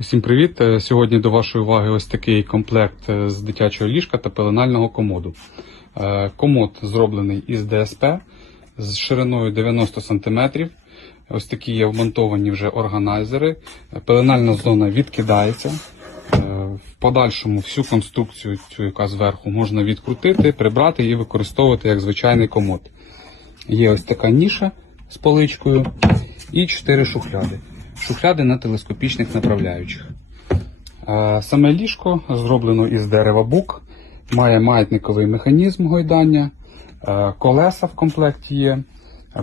Всім привіт! Е, Сьогодні до вашої уваги ось такий комплект е, з дитячого ліжка та пеленального комоду. Е, Комод зроблений із ДСП з шириною 90 см. Ось такі є вмонтовані вже органайзери. Пеленальна зона відкидається. В подальшому всю конструкцію, цю, яка зверху, можна відкрутити, прибрати і використовувати як звичайний комод. Є ось така ніша з поличкою і 4 шухляди. Шухляди на телескопічних направляючих. Саме ліжко зроблено із дерева бук, має маятниковий механізм гойдання, колеса в комплекті є.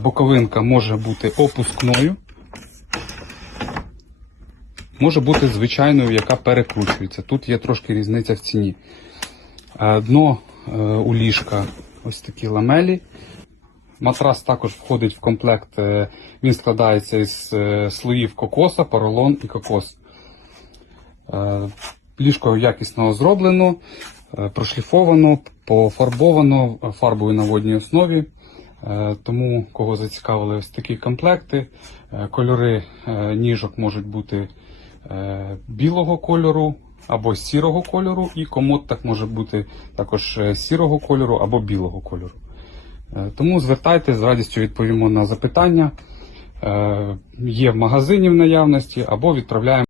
Боковинка може бути опускною, може бути звичайною, яка перекручується. Тут є трошки різниця в ціні. Дно е, у ліжка ось такі ламелі. Матрас також входить в комплект. е, Він складається із е, слоїв кокоса, поролон і кокос. Е, Ліжко якісно зроблено, прошліфовано, пофарбовано фарбою на водній основі. Тому, кого зацікавили ось такі комплекти, кольори ніжок можуть бути білого кольору або сірого кольору, і комод так може бути також сірого кольору або білого кольору. Е, Тому звертайтеся, з радістю відповімо на запитання. Е, Є в магазині в наявності або відправляємо.